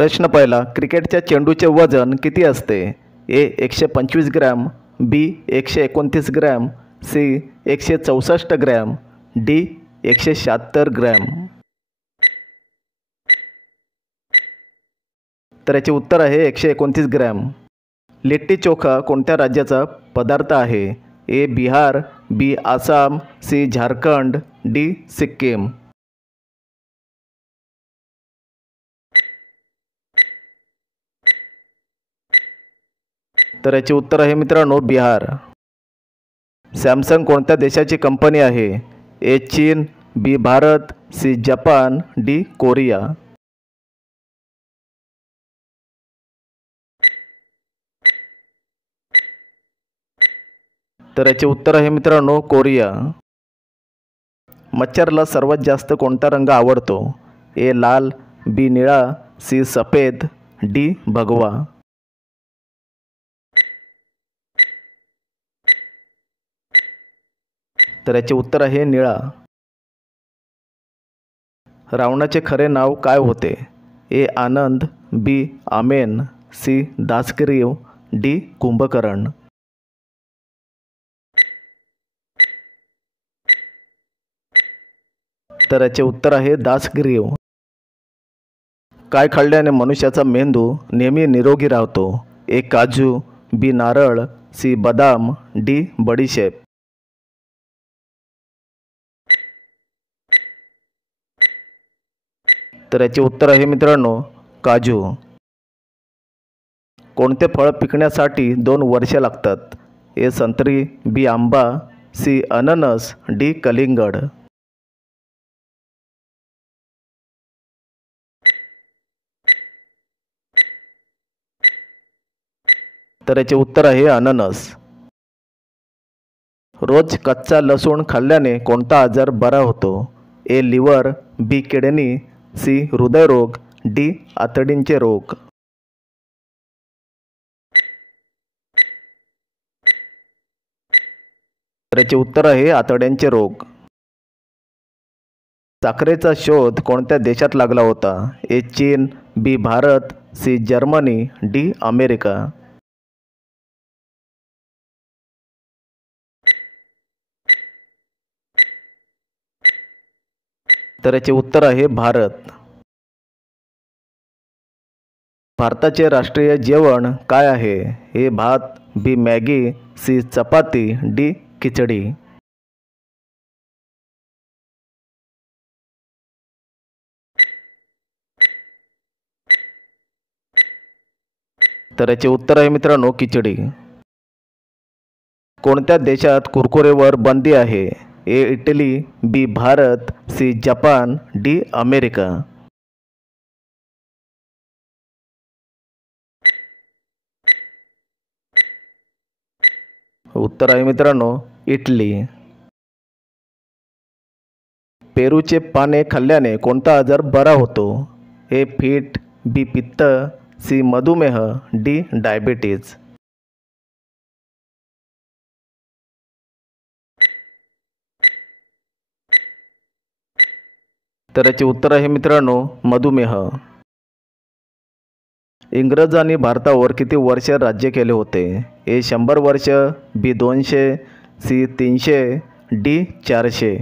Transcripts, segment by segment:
प्रश्न पहिला, क्रिकेटच्या चेंडूचे वजन किती असते? A 125 gram, B 129 gram, C 164 gram, D 176 gram. तर याचे उत्तर आहे 129 ग्रॅम. लिट्टी चोखा कोणत्या राज्याचा पदार्थ आहे? ए बिहार, बी आसाम, सी झारखंड, डी सिक्कीम. तर याचे उत्तर आहे मित्रांनो बिहार. सॅमसंग कोणत्या देशाची कंपनी आहे? ए चीन, B Bharat, C Japan, D Korea. तर याचे उत्तर आहे मित्रांनो कोरिया. मच्छरला सर्वात जास्त कोणता रंग आवडतो? ए लाल, बी निळा, सी सफेद, डी भगवा. तर याचे उत्तर आहे निळा. रावणाचे खरे नाव काय होते? ए आनंद, बी आमेन, सी दासग्रीव, डी कुंभकर्ण. तर याचे उत्तर आहे दासग्रीव. काय खाल्ल्याने मनुष्याचा मेंदू नेहमी निरोगी राहतो? ए काजू, बी नारळ, सी बदाम, डी बडीशेप. तर याचे उत्तर आहे मित्रांनो काजू. कोणते फळ पिकण्यासाठी 2 वर्षे लागतात? ए संत्री, बी आंबा, सी अननस, डी कलिंगड. तर याचे उत्तर आहे अननस. रोज कच्चा लसूण खाल्ल्याने कोणता आजार बरा होतो? ए लिव्हर, बी किडनी, सी हृदयरोग, डी आतडींचे रोग. तर याचे उत्तर आहे आतड्यांचे रोग. साखरेचा शोध कोणत्या देशात लागला होता? ए चीन, B Bharat, C Germany, D America. तर याचे उत्तर आहे भारत. भारताचे राष्ट्रीय जेवण काय आहे? ए भात, बी मॅगी, सी चपाती, डी खिचडी. तर याचे उत्तर आहे मित्रांनो खिचडी. कोणत्या देशात कुरकुरेवर बंदी आहे? A Italy, B Bharat, C Japan, D America. उत्तर आहे मित्रांनो इटली. पेरूचे पाने खाल्ल्याने कोणता आजार बरा होतो? ए फीट, बी पित्त, सी मधुमेह, डी डायबिटीज. तर याचे उत्तर आहे मित्रांनो मधुमेह. इंग्रजांनी भारतावर किती वर्ष राज्य केले होते? ए 100 वर्ष, बी 200, सी 300, डी 400.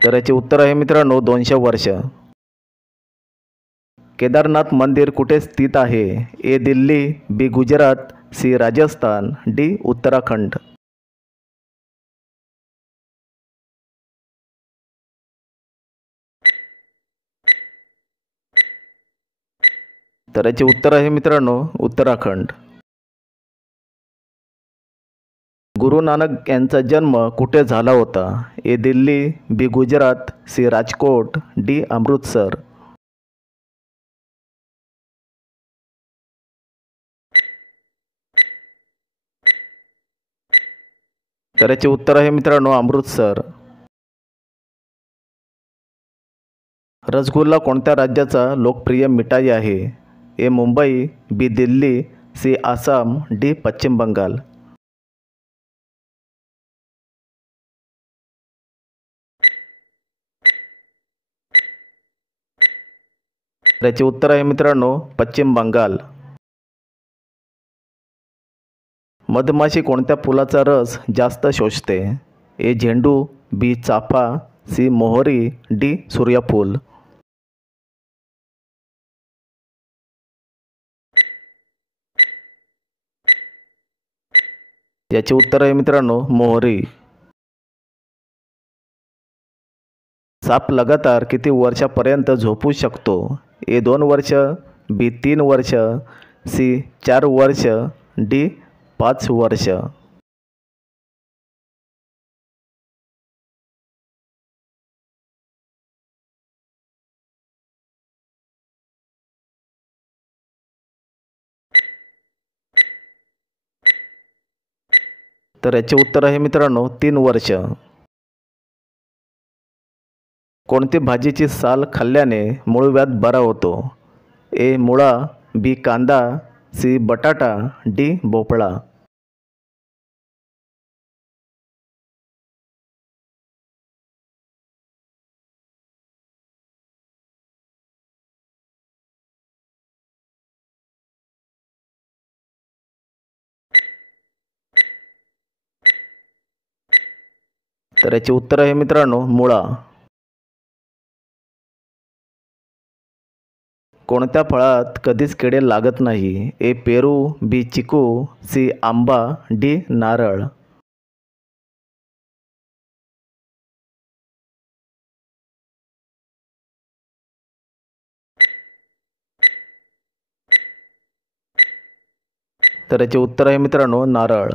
तर याचे उत्तर आहे मित्रांनो 200 वर्ष. केदारनाथ मंदिर कुठे स्थित आहे? ए दिल्ली, बी गुजरात, सी राजस्थान, डी उत्तराखंड. तर याचे उत्तर आहे मित्रांनो उत्तराखंड. गुरु नानक यांचा जन्म कुठे झाला होता? ए दिल्ली, बी गुजरात, सी राजकोट, डी अमृतसर. तर याचे उत्तर आहे मित्रांनो अमृतसर. रसगुल्ला कोणत्या राज्याचा लोकप्रिय मिठाई आहे? ए मुंबई, बी दिल्ली, सी आसाम, डी पश्चिम बंगाल. तर याचे उत्तर आहे मित्रांनो पश्चिम बंगाल. मधमाशी कोणत्या फुलाचा रस जास्त शोषते? ए झेंडू, बी चाफा, सी मोहरी, डी सूर्यफूल. याचे उत्तर आहे मित्रांनो मोहरी. साप लगातार किती वर्षापर्यंत झोपू शकतो? ए 2 वर्ष, बी 3 वर्ष, सी 4 वर्ष, डी 5 वर्ष. तर याचे उत्तर आहे मित्रांनो 3 वर्ष. कोणती भाजीची साल खाल्ल्याने मूळव्याध बरा होतो? ए मुळा, बी कांदा, सी बटाटा, डी भोपळा. तर याचे उत्तर आहे मित्रांनो मुळा. कोणत्या फळात कधीच किडे लागत नाही? ए पेरू, बी चिकू, सी आंबा, डी नारळ. तर याचे उत्तर आहे मित्रांनो नारळ.